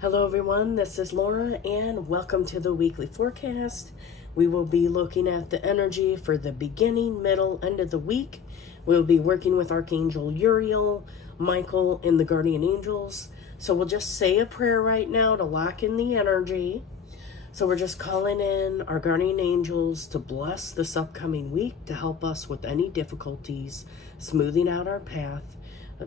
Hello everyone, this is Laura and welcome to the weekly forecast. We will be looking at the energy for the beginning, middle, end of the week. We'll be working with Archangel Uriel, Michael, and the Guardian Angels. So we'll just say a prayer right now to lock in the energy. So we're just calling in our Guardian Angels to bless this upcoming week, to help us with any difficulties, smoothing out our path.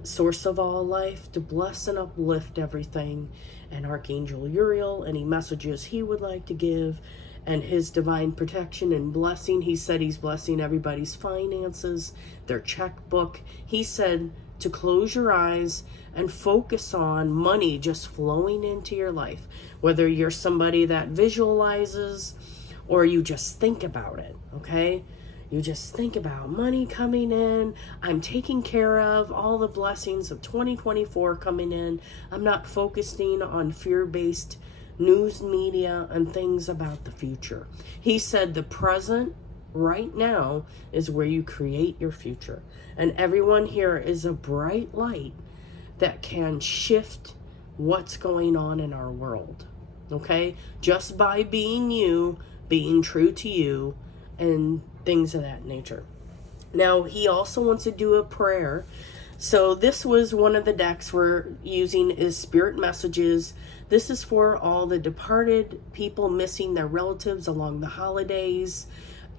Source of all life, to bless and uplift everything, and Archangel Uriel, any messages he would like to give, and his divine protection and blessing. He said he's blessing everybody's finances, their checkbook. He said to close your eyes and focus on money just flowing into your life, whether you're somebody that visualizes or you just think about it, okay? You just think about money coming in. I'm taking care of all the blessings of 2024 coming in. I'm not focusing on fear-based news media and things about the future. He said the present right now is where you create your future. And everyone here is a bright light that can shift what's going on in our world. Okay? Just by being you, being true to you, and things of that nature. Now, he also wants to do a prayer. So this was one of the decks we're using is Spirit Messages. This is for all the departed people missing their relatives along the holidays,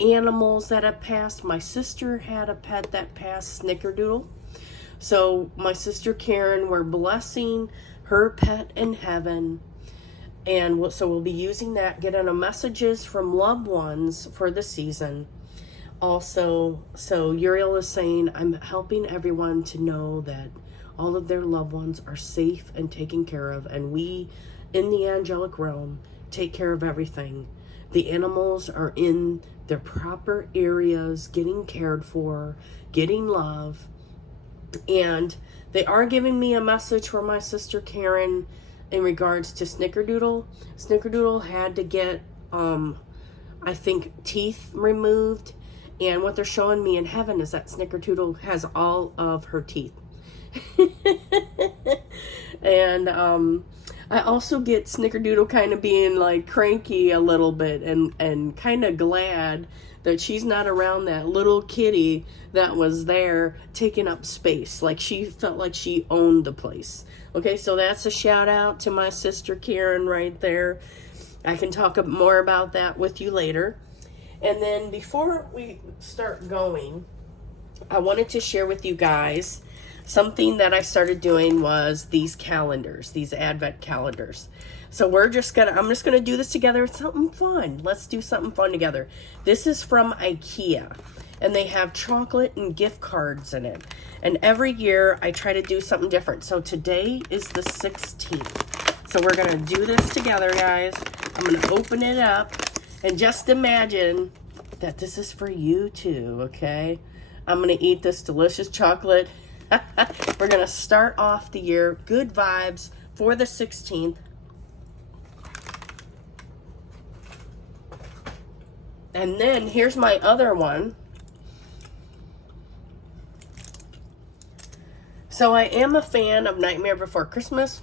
animals that have passed. My sister had a pet that passed, Snickerdoodle. So my sister Karen, we're blessing her pet in heaven. And so we'll be using that, getting a messages from loved ones for the season. Also, so Uriel is saying, I'm helping everyone to know that all of their loved ones are safe and taken care of. And we, in the angelic realm, take care of everything. The animals are in their proper areas, getting cared for, getting love. And they are giving me a message for my sister Karen in regards to Snickerdoodle. Snickerdoodle had to get, I think, teeth removed. And what they're showing me in heaven is that Snickerdoodle has all of her teeth. And I also get Snickerdoodle kind of being like cranky a little bit and kind of glad that she's not around that little kitty that was there taking up space. Like she felt like she owned the place. Okay, so that's a shout out to my sister Karen right there. I can talk more about that with you later. And then before we start going, I wanted to share with you guys something that I started doing was these calendars, these Advent calendars. So I'm just gonna do this together. It's something fun. Let's do something fun together. This is from IKEA, and they have chocolate and gift cards in it. And every year I try to do something different. So today is the 16th. So we're gonna do this together, guys. I'm gonna open it up and just imagine that this is for you too, okay? I'm gonna eat this delicious chocolate. We're gonna start off the year, good vibes for the 16th. And then here's my other one. So I am a fan of Nightmare Before Christmas.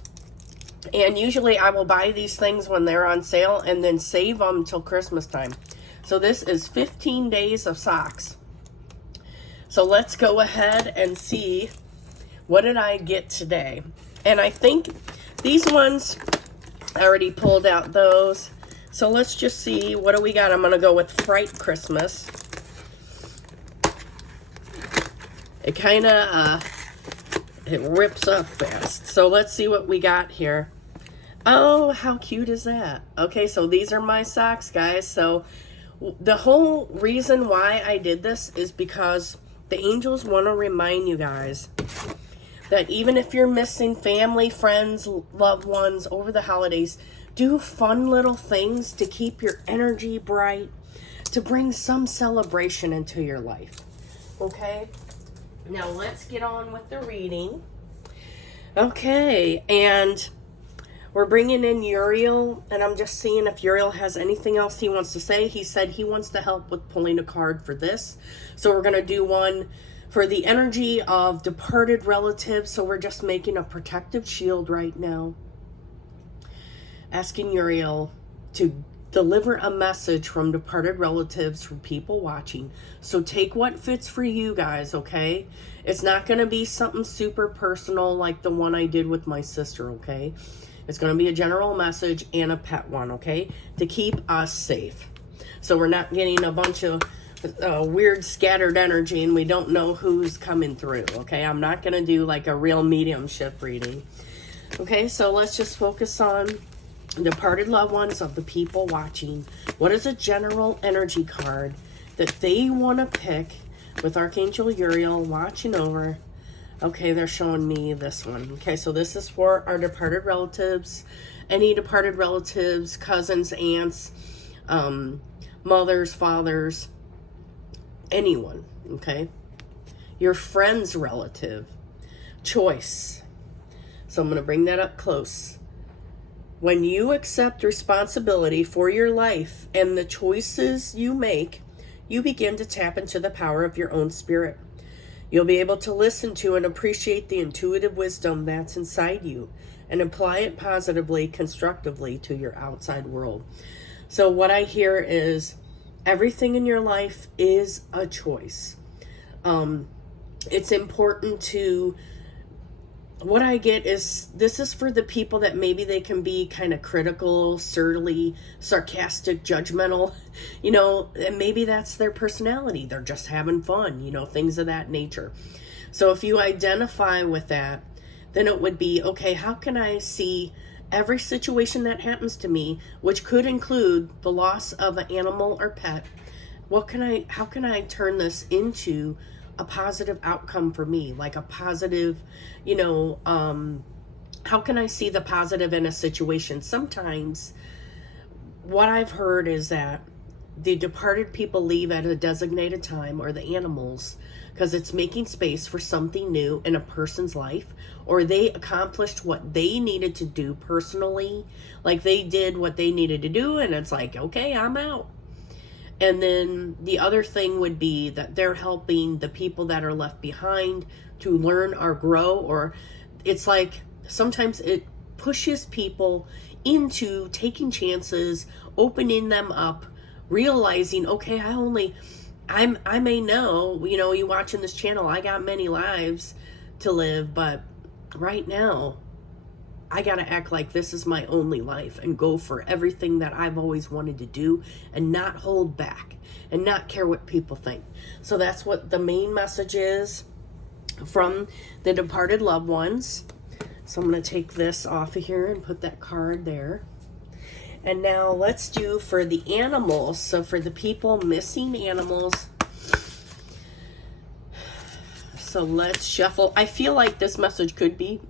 And usually I will buy these things when they're on sale and then save them till Christmas time. So this is 15 days of socks. So let's go ahead and see what did I get today. And I think these ones, I already pulled out those. So let's just see, what do we got? I'm going to go with Fright Christmas. It kind of, it rips up fast. So let's see what we got here. Oh, how cute is that? Okay, so these are my socks, guys. So the whole reason why I did this is because the angels want to remind you guys that even if you're missing family, friends, loved ones over the holidays, do fun little things to keep your energy bright, to bring some celebration into your life. Okay? Now let's get on with the reading. Okay, and we're bringing in Uriel, and I'm just seeing if Uriel has anything else he wants to say. He said he wants to help with pulling a card for this. So we're going to do one For the energy of departed relatives, so we're just making a protective shield right now. Asking Uriel to deliver a message from departed relatives for people watching. So take what fits for you guys, okay? It's not going to be something super personal like the one I did with my sister, okay? It's going to be a general message and a pet one, okay? To keep us safe. So we're not getting a bunch of weird scattered energy and we don't know who's coming through, okay? I'm not going to do like a real mediumship reading. Okay, so let's just focus on departed loved ones of the people watching. What is a general energy card that they want to pick with Archangel Uriel watching over? Okay, they're showing me this one. Okay, so this is for our departed relatives. Any departed relatives, cousins, aunts, mothers, fathers, anyone, okay? Your friend's relative. Choice. So I'm going to bring that up close. When you accept responsibility for your life and the choices you make, you begin to tap into the power of your own spirit. You'll be able to listen to and appreciate the intuitive wisdom that's inside you and apply it positively, constructively to your outside world. So what I hear is everything in your life is a choice. It's important to... What I get is this is for the people that maybe they can be kind of critical, surly, sarcastic, judgmental, and maybe that's their personality. They're just having fun, things of that nature. So if you identify with that, then it would be, okay, how can I see every situation that happens to me, which could include the loss of an animal or pet? How can I turn this into a positive outcome for me, like a positive, how can I see the positive in a situation? Sometimes what I've heard is that the departed people leave at a designated time, or the animals, because it's making space for something new in a person's life, or they accomplished what they needed to do personally, like they did what they needed to do, and it's like, okay, I'm out. And then the other thing would be that they're helping the people that are left behind to learn or grow, or it's like sometimes it pushes people into taking chances, opening them up, realizing, okay, I may know, you watching this channel, I got many lives to live, but right now I got to act like this is my only life and go for everything that I've always wanted to do and not hold back and not care what people think. So that's what the main message is from the departed loved ones. So I'm going to take this off of here and put that card there. And now let's do for the animals. So for the people missing animals. So let's shuffle. I feel like this message could be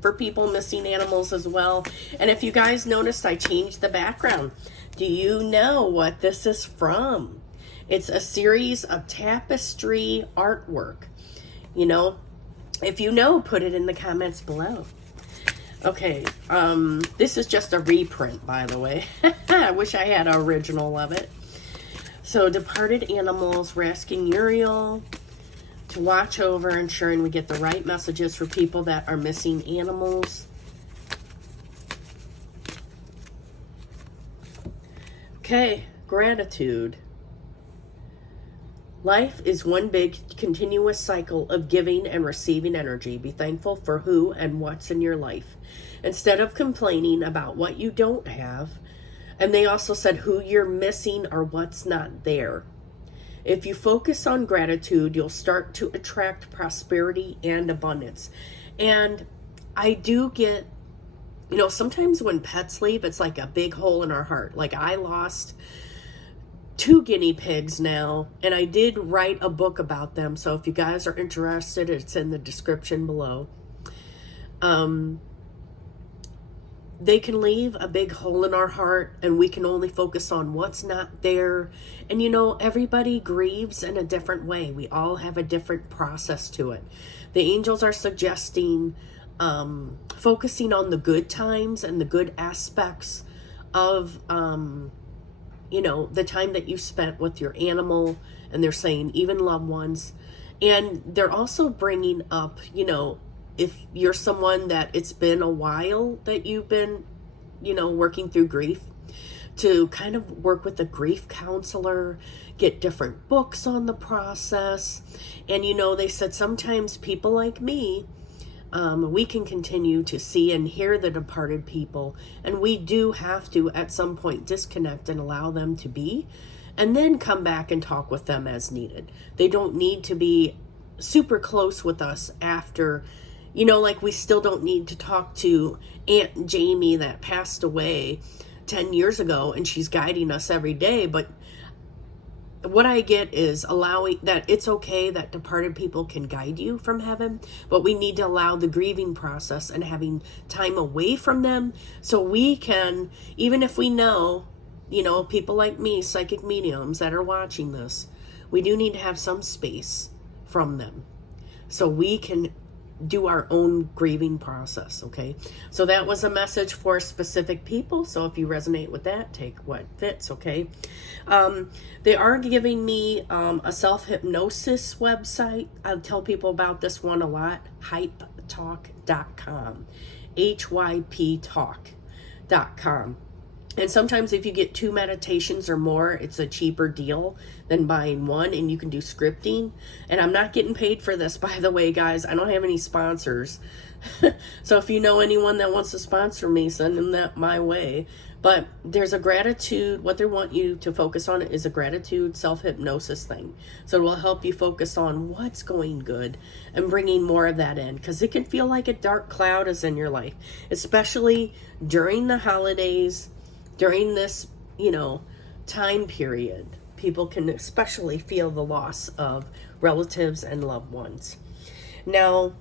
for people missing animals as well. And if you guys noticed, I changed the background. Do you know what this is from? It's a series of tapestry artwork. If you know, put it in the comments below. Okay, this is just a reprint, by the way. I wish I had an original of it. So departed animals, we're asking Uriel to watch over, ensuring we get the right messages for people that are missing animals. Okay, gratitude. Life is one big continuous cycle of giving and receiving energy. Be thankful for who and what's in your life, instead of complaining about what you don't have. And they also said who you're missing or what's not there. If you focus on gratitude, you'll start to attract prosperity and abundance. And I do get, sometimes when pets leave, it's like a big hole in our heart. Like I lost 2 guinea pigs now, and I did write a book about them. So if you guys are interested, it's in the description below. They can leave a big hole in our heart, and we can only focus on what's not there. And everybody grieves in a different way. We all have a different process to it. The angels are suggesting focusing on the good times and the good aspects of the time that you spent with your animal, and they're saying even loved ones, And they're also bringing up, if you're someone that it's been a while that you've been, working through grief, to kind of work with a grief counselor, get different books on the process. And, they said sometimes people like me, we can continue to see and hear the departed people, and we do have to at some point disconnect and allow them to be, and then come back and talk with them as needed. They don't need to be super close with us after, like we still don't need to talk to Aunt Jamie that passed away 10 years ago and she's guiding us every day. But what I get is allowing that it's okay that departed people can guide you from heaven, but we need to allow the grieving process and having time away from them so we can, even if we know, people like me, psychic mediums that are watching this, we do need to have some space from them so we can do our own grieving process. Okay, so that was a message for specific people, so if you resonate with that, take what fits. Okay, they are giving me a self-hypnosis website. I tell people about this one a lot, hyptalk.com, hyptalk.com. And sometimes if you get 2 meditations or more, it's a cheaper deal than buying one, and you can do scripting. And I'm not getting paid for this, by the way, guys. I don't have any sponsors. So if you know anyone that wants to sponsor me, send them that my way. But there's a gratitude, what they want you to focus on is a gratitude self-hypnosis thing. So it will help you focus on what's going good and bringing more of that in, because it can feel like a dark cloud is in your life, especially during the holidays. During this, time period, people can especially feel the loss of relatives and loved ones. Now,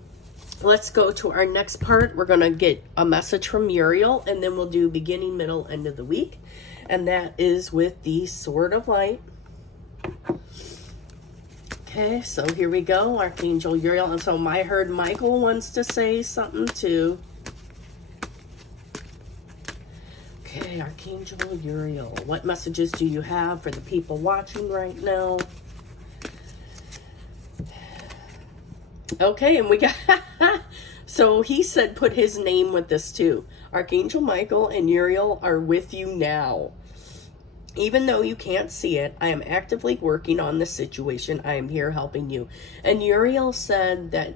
let's go to our next part. We're going to get a message from Uriel, and then we'll do beginning, middle, end of the week. And that is with the Sword of Light. Okay, so here we go, Archangel Uriel. And so I heard Michael wants to say something too. Okay, Archangel Uriel, what messages do you have for the people watching right now? Okay, and we got, so he said put his name with this too. Archangel Michael and Uriel are with you now. Even though you can't see it, I am actively working on this situation. I am here helping you. And Uriel said that,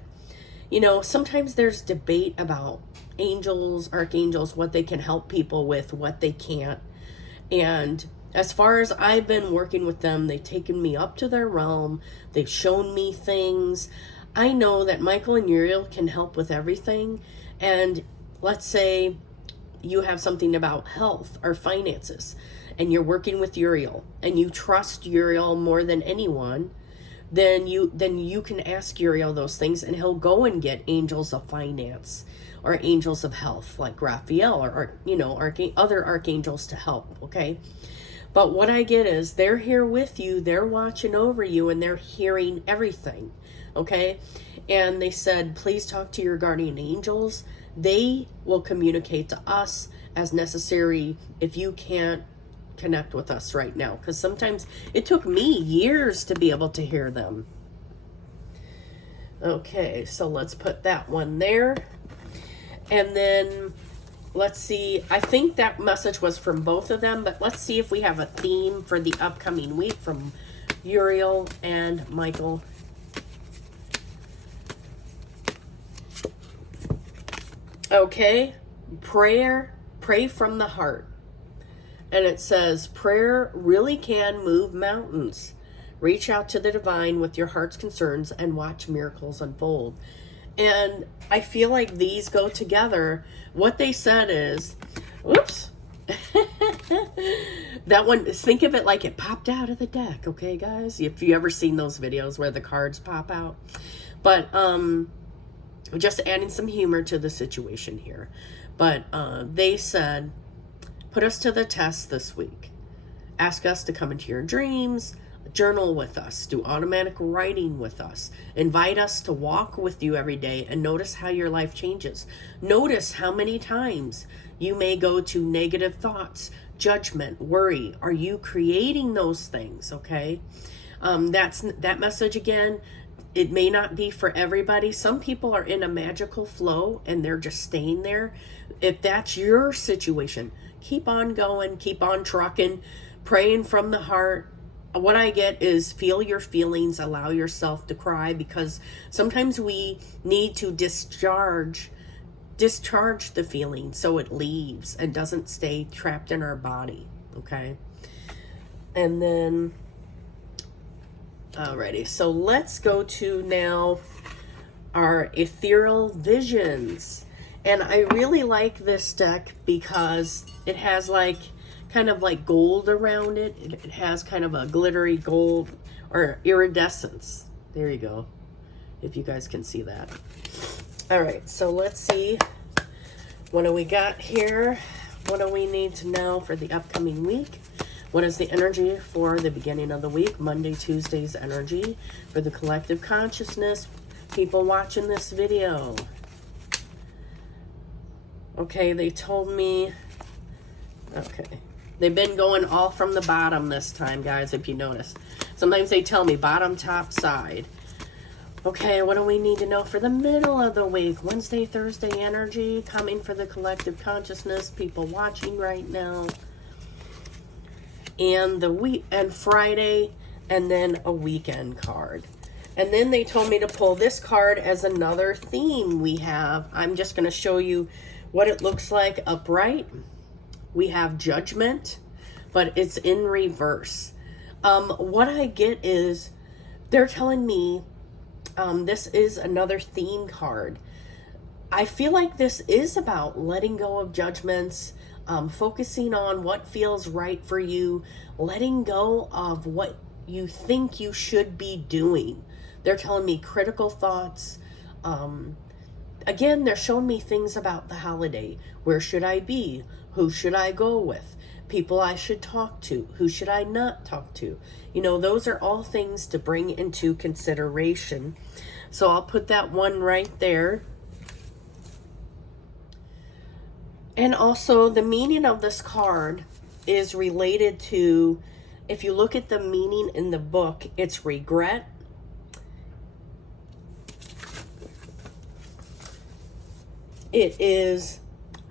sometimes there's debate about angels, archangels, what they can help people with, what they can't. And as far as I've been working with them, they've taken me up to their realm. They've shown me things. I know that Michael and Uriel can help with everything. And let's say you have something about health or finances, and you're working with Uriel, and you trust Uriel more than anyone, then you can ask Uriel those things, and he'll go and get angels of finance or angels of health like Raphael or other archangels to help. Okay, but what I get is they're here with you, they're watching over you, and they're hearing everything. Okay, and they said please talk to your guardian angels. They will communicate to us as necessary if you can't connect with us right now, because sometimes it took me years to be able to hear them. Okay, so let's put that one there. And then let's see, I think that message was from both of them, but let's see if we have a theme for the upcoming week from Uriel and Michael. Okay, pray from the heart. And it says, prayer really can move mountains. Reach out to the divine with your heart's concerns and watch miracles unfold. And I feel like these go together. What they said is, whoops. That one, think of it like it popped out of the deck, okay, guys? If you ever seen those videos where the cards pop out. But just adding some humor to the situation here. But they said, put us to the test this week. Ask us to come into your dreams. Journal with us. Do automatic writing with us. Invite us to walk with you every day and notice how your life changes. Notice how many times you may go to negative thoughts, judgment, worry. Are you creating those things? Okay. That message again. It may not be for everybody. Some people are in a magical flow and they're just staying there. If that's your situation, keep on going, keep on trucking, praying from the heart. What I get is feel your feelings, allow yourself to cry, because sometimes we need to discharge the feeling so it leaves and doesn't stay trapped in our body. Okay. And then, alrighty, so let's go to now our ethereal visions. And I really like this deck because it has like kind of like gold around it. It has kind of a glittery gold or iridescence. There you go, if you guys can see that. All right, so let's see, what do we got here? What do we need to know for the upcoming week? What is the energy for the beginning of the week? Monday, Tuesday's energy for the collective consciousness, people watching this video. Okay, they told me, okay, they've been going all from the bottom this time, guys, if you noticed. Sometimes they tell me bottom, top, side. Okay, what do we need to know for the middle of the week? Wednesday, Thursday energy coming for the collective consciousness, people watching right now. And the week, and Friday, and then a weekend card. And then they told me to pull this card as another theme we have. I'm just going to show you what it looks like upright. We have judgment, but it's in reverse. What I get is they're telling me this is another theme card. I feel like this is about letting go of judgments, focusing on what feels right for you, letting go of what you think you should be doing. They're telling me critical thoughts. Again, they're showing me things about the holiday. Where should I be? Who should I go with? People I should talk to. Who should I not talk to? You know, those are all things to bring into consideration. So I'll put that one right there. And also the meaning of this card is related to, if you look at the meaning in the book, it's regret. It is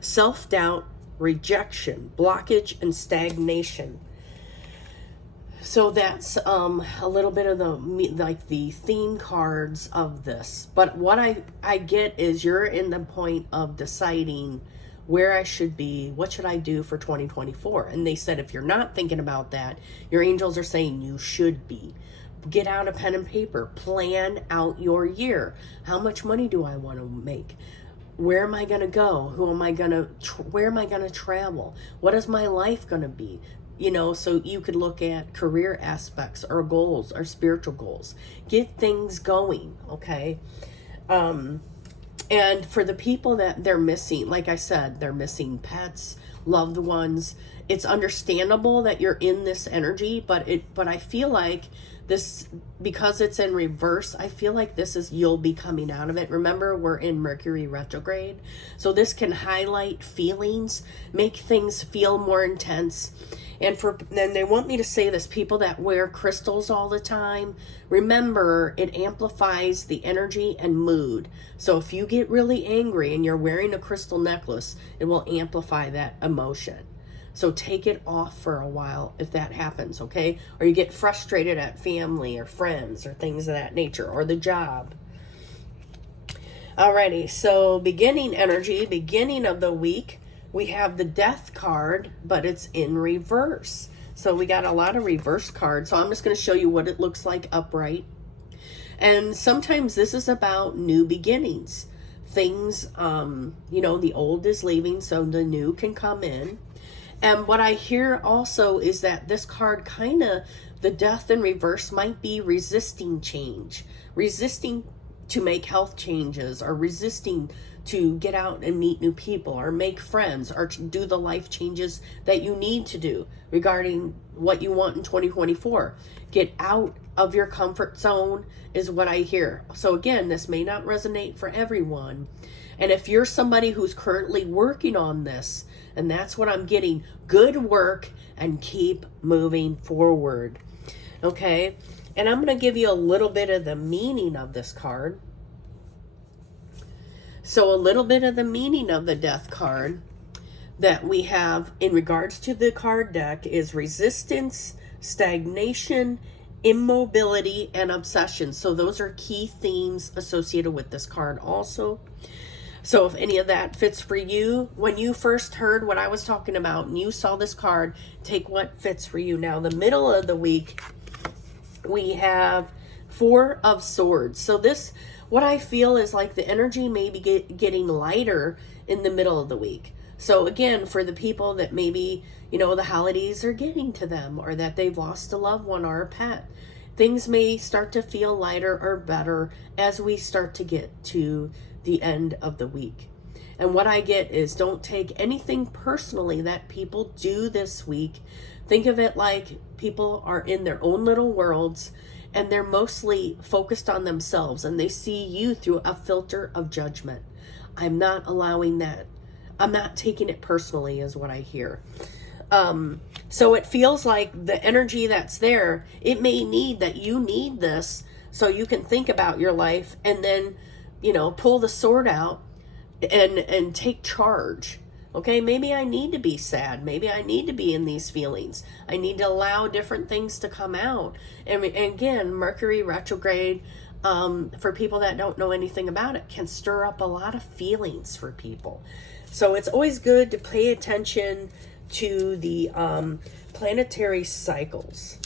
self-doubt, rejection, blockage, and stagnation. So that's a little bit of the theme cards of this. But what I get is you're in the point of deciding where I should be, what should I do for 2024? And they said, if you're not thinking about that, your angels are saying you should be. Get out a pen and paper, plan out your year. How much money do I want to make? Where am I going to go? Where am I going to travel? What is my life going to be? You know, so you could look at career aspects or goals or spiritual goals. Get things going, okay? And for the people that they're missing, like I said, they're missing pets, loved ones. It's understandable that you're in this energy, but I feel like this, because it's in reverse, I feel like this is, you'll be coming out of it. Remember, we're in Mercury retrograde. So this can highlight feelings, make things feel more intense. And then they want me to say this, people that wear crystals all the time, remember, it amplifies the energy and mood. So if you get really angry and you're wearing a crystal necklace, it will amplify that emotion. So take it off for a while if that happens, okay? Or you get frustrated at family or friends or things of that nature, or the job. Alrighty, so beginning energy, beginning of the week, we have the death card, but it's in reverse. So we got a lot of reverse cards. So I'm just going to show you what it looks like upright. And sometimes this is about new beginnings. Things, you know, the old is leaving, so the new can come in. And what I hear also is that this card kind of, the death in reverse might be resisting change, resisting to make health changes, or resisting to get out and meet new people or make friends or to do the life changes that you need to do regarding what you want in 2024. Get out of your comfort zone is what I hear. So again, this may not resonate for everyone. And if you're somebody who's currently working on this, and that's what I'm getting, good work and keep moving forward. Okay. And I'm going to give you a little bit of the meaning of this card. So a little bit of the meaning of the Death card that we have in regards to the card deck is resistance, stagnation, immobility, and obsession. So those are key themes associated with this card also. So if any of that fits for you, when you first heard what I was talking about and you saw this card, take what fits for you. Now, the middle of the week, we have Four of Swords. So this, what I feel is like the energy may be getting lighter in the middle of the week. So again, for the people that maybe, you know, the holidays are getting to them, or that they've lost a loved one or a pet, things may start to feel lighter or better as we start to get to the end of the week. And what I get is, don't take anything personally that people do this week. Think of it like people are in their own little worlds and they're mostly focused on themselves, and they see you through a filter of judgment. I'm not allowing that. I'm not taking it personally, is what I hear. So it feels like the energy that's there, it may need that you need this so you can think about your life and then, you know, pull the sword out and take charge. Okay, maybe I need to be sad. Maybe I need to be in these feelings. I need to allow different things to come out. And again, Mercury retrograde, for people that don't know anything about it, can stir up a lot of feelings for people. So it's always good to pay attention to the planetary cycles.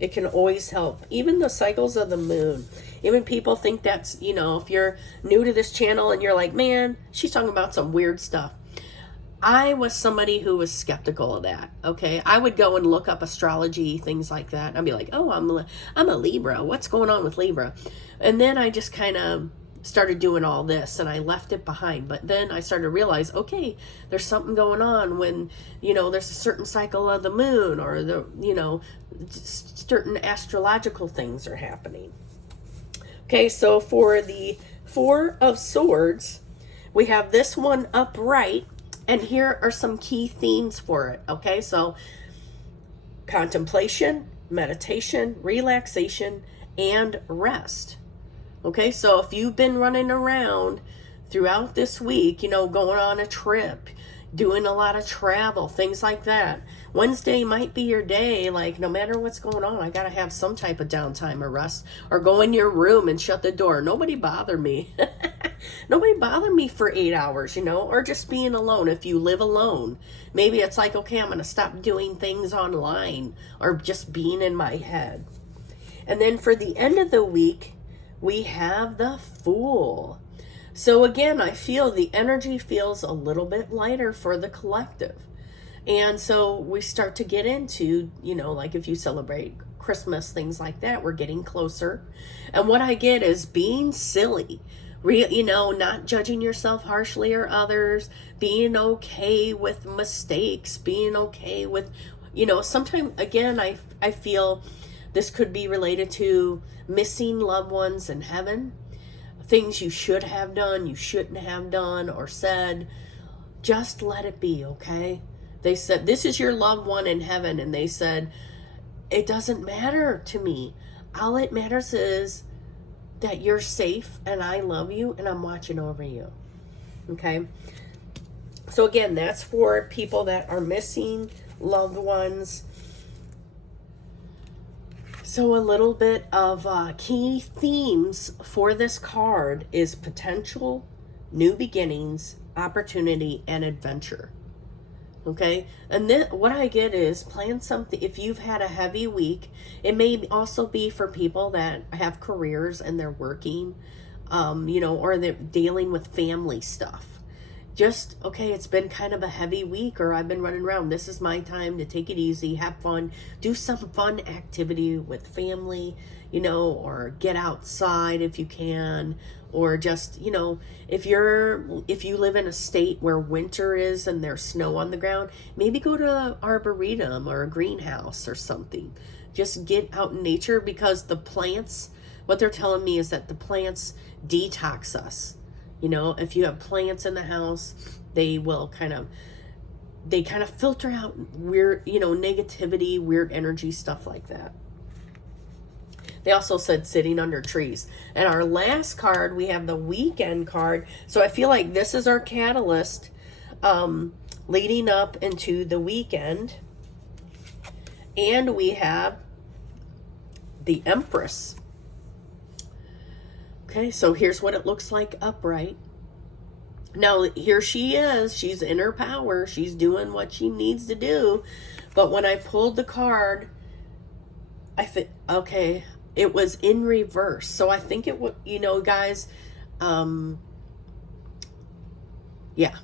It can always help. Even the cycles of the moon. Even people think that's, you know, if you're new to this channel and you're like, man, she's talking about some weird stuff. I was somebody who was skeptical of that, okay? I would go and look up astrology, things like that. And I'd be like, oh, I'm a Libra. What's going on with Libra? And then I just kind of started doing all this and I left it behind. But then I started to realize, okay, there's something going on when, you know, there's a certain cycle of the moon, or the, you know, certain astrological things are happening. Okay, so for the Four of Swords, we have this one upright, and here are some key themes for it. Okay, so contemplation, meditation, relaxation, and rest. Okay, so if you've been running around throughout this week, you know, going on a trip, doing a lot of travel, things like that, Wednesday might be your day. Like, no matter what's going on, I gotta have some type of downtime or rest, or go in your room and shut the door. Nobody bother me. Nobody bother me for 8 hours, you know, or just being alone. If you live alone, maybe it's like, okay, I'm gonna stop doing things online or just being in my head. And then for the end of the week, we have the Fool. So again, I feel the energy feels a little bit lighter for the collective. And so we start to get into, you know, like if you celebrate Christmas, things like that, we're getting closer. And what I get is being silly, you know, not judging yourself harshly or others, being okay with mistakes, being okay with, you know, sometimes, again, I feel this could be related to missing loved ones in heaven, things you should have done, you shouldn't have done or said. Just let it be, okay? They said, this is your loved one in heaven, and they said, it doesn't matter to me. All it matters is that you're safe and I love you and I'm watching over you. Okay? So again, that's for people that are missing loved ones. So a little bit of key themes for this card is potential, new beginnings, opportunity, and adventure. Okay, and then what I get is plan something. If you've had a heavy week, it may also be for people that have careers and they're working, you know, or they're dealing with family stuff. Just, okay, it's been kind of a heavy week, or I've been running around. This is my time to take it easy, have fun, do some fun activity with family, you know, or get outside if you can, or just, you know, if you live in a state where winter is and there's snow on the ground, maybe go to an arboretum or a greenhouse or something. Just get out in nature, because the plants, what they're telling me is that the plants detox us. You know, if you have plants in the house, they kind of filter out weird, you know, negativity, weird energy, stuff like that. They also said sitting under trees. And our last card, we have the weekend card. So I feel like this is our catalyst leading up into the weekend. And we have the Empress. Okay, so here's what it looks like upright. Now, here she is. She's in her power. She's doing what she needs to do. But when I pulled the card, I think, okay, it was in reverse. So I think it would, you know, guys, yeah.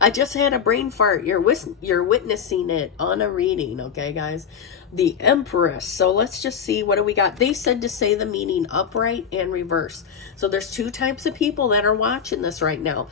I just had a brain fart. You're witnessing it on a reading, okay, guys? The Empress. So let's just see, what do we got? They said to say the meaning upright and reverse. So there's two types of people that are watching this right now.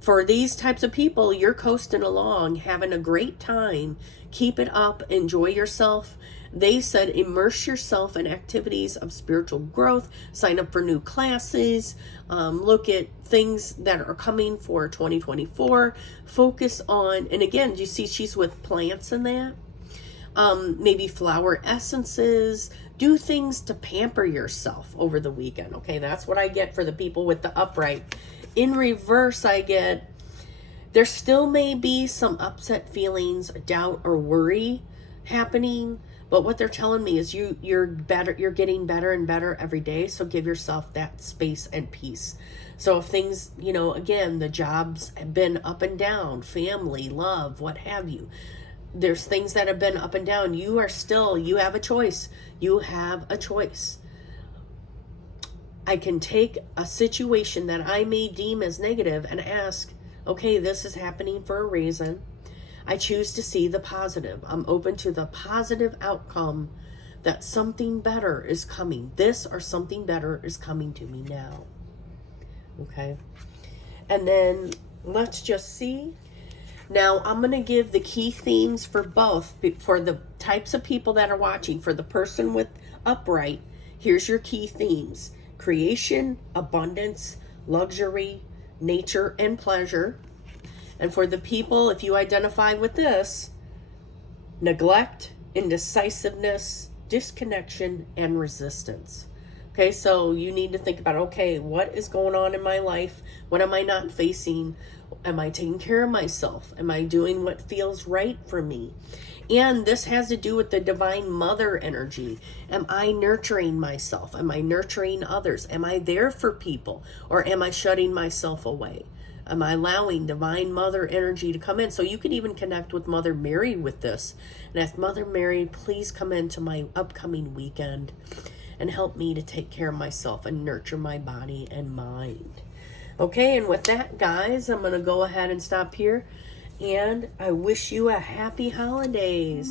For these types of people, you're coasting along, having a great time. Keep it up. Enjoy yourself. They said immerse yourself in activities of spiritual growth. Sign up for new classes. Look at things that are coming for 2024. Focus on, and again, you see she's with plants in that. Maybe flower essences. Do things to pamper yourself over the weekend. Okay, that's what I get for the people with the upright. In reverse, I get there still may be some upset feelings, doubt, or worry happening. But what they're telling me is you're better. You're getting better and better every day. So give yourself that space and peace. So if things, you know, again, the jobs have been up and down, family, love, what have you. There's things that have been up and down. You have a choice. You have a choice. I can take a situation that I may deem as negative and ask, okay, this is happening for a reason. I choose to see the positive. I'm open to the positive outcome that something better is coming. This or something better is coming to me now. Okay. And then let's just see. Now I'm going to give the key themes for both, for the types of people that are watching. For the person with upright, here's your key themes: creation, abundance, luxury, nature, and pleasure. And for the people, if you identify with this, neglect, indecisiveness, disconnection, and resistance. Okay, so you need to think about, okay, what is going on in my life? What am I not facing? Am I taking care of myself? Am I doing what feels right for me? And this has to do with the divine mother energy. Am I nurturing myself? Am I nurturing others? Am I there for people? Or am I shutting myself away? Am I allowing divine mother energy to come in? So you could even connect with Mother Mary with this. And ask Mother Mary, please come into my upcoming weekend and help me to take care of myself and nurture my body and mind. Okay, and with that, guys, I'm going to go ahead and stop here. And I wish you a happy holidays.